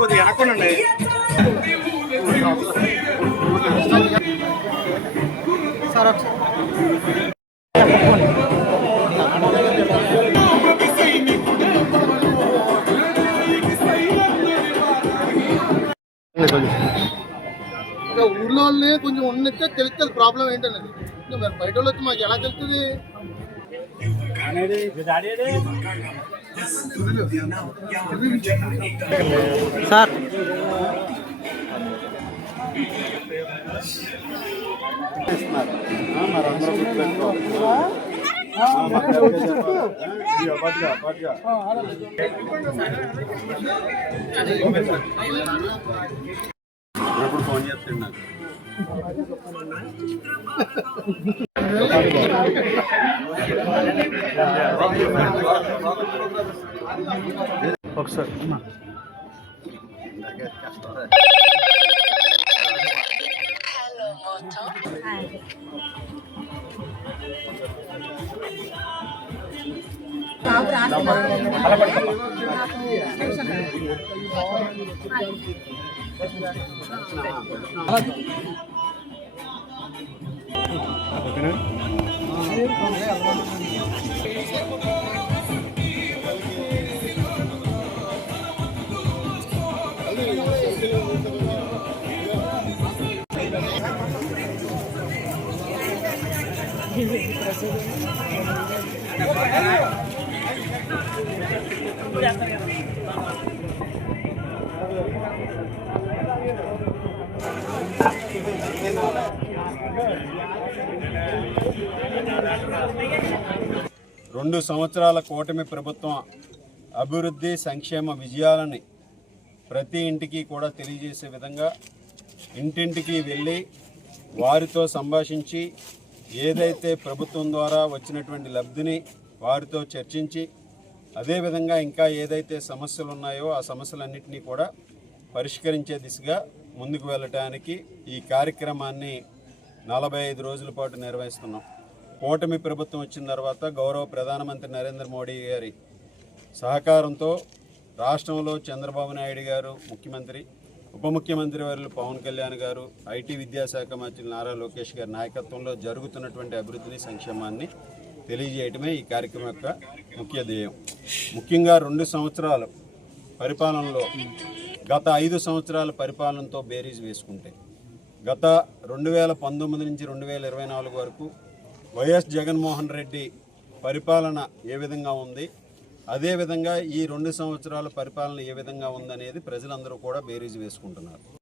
కొద్దిగా వెనక్కోనండి. సార్ ఊర్లో వాళ్ళని కొంచెం ఉన్నట్టే తెలుస్తుంది ప్రాబ్లం ఏంటనేది. మరి బయట వాళ్ళు వచ్చి మాకు ఎలా తెలుస్తుంది? సార్ ఎప్పుడు ఫోన్ చేస్తాడు నాకు. ఒకసారి రెండు సంవత్సరాల కూటమి ప్రభుత్వం అభివృద్ధి సంక్షేమ విజయాలని ప్రతి ఇంటికి కూడా తెలియజేసే విధంగా ఇంటింటికి వెళ్ళి వారితో సంభాషించి ఏదైతే ప్రభుత్వం ద్వారా వచ్చినటువంటి లబ్ధిని వారితో చర్చించి అదేవిధంగా ఇంకా ఏదైతే సమస్యలు ఉన్నాయో ఆ సమస్యలన్నింటినీ కూడా పరిష్కరించే దిశగా ముందుకు వెళ్ళటానికి ఈ కార్యక్రమాన్ని 45 రోజుల పాటు నిర్వహిస్తున్నాం. కూటమి ప్రభుత్వం వచ్చిన తర్వాత గౌరవ ప్రధానమంత్రి నరేంద్ర మోడీ గారి సహకారంతో రాష్ట్రంలో చంద్రబాబు నాయుడు గారు ముఖ్యమంత్రి, ఉప ముఖ్యమంత్రి వర్యులు పవన్ కళ్యాణ్ గారు, ఐటీ విద్యాశాఖ మంత్రి నారా లోకేష్ గారి నాయకత్వంలో జరుగుతున్నటువంటి అభివృద్ధిని సంక్షేమాన్ని తెలియజేయటమే ఈ కార్యక్రమం యొక్క ముఖ్య ధ్యేయం. ముఖ్యంగా 2 సంవత్సరాల పరిపాలనలో గత 5 సంవత్సరాల పరిపాలనతో బేరీజ్ వేసుకుంటే గత 2019 నుంచి 2024 వరకు వైఎస్ జగన్మోహన్ రెడ్డి పరిపాలన ఏ విధంగా ఉంది, అదేవిధంగా ఈ 2 సంవత్సరాల పరిపాలన ఏ విధంగా ఉందనేది ప్రజలందరూ కూడా బేరీజ్ వేసుకుంటున్నారు.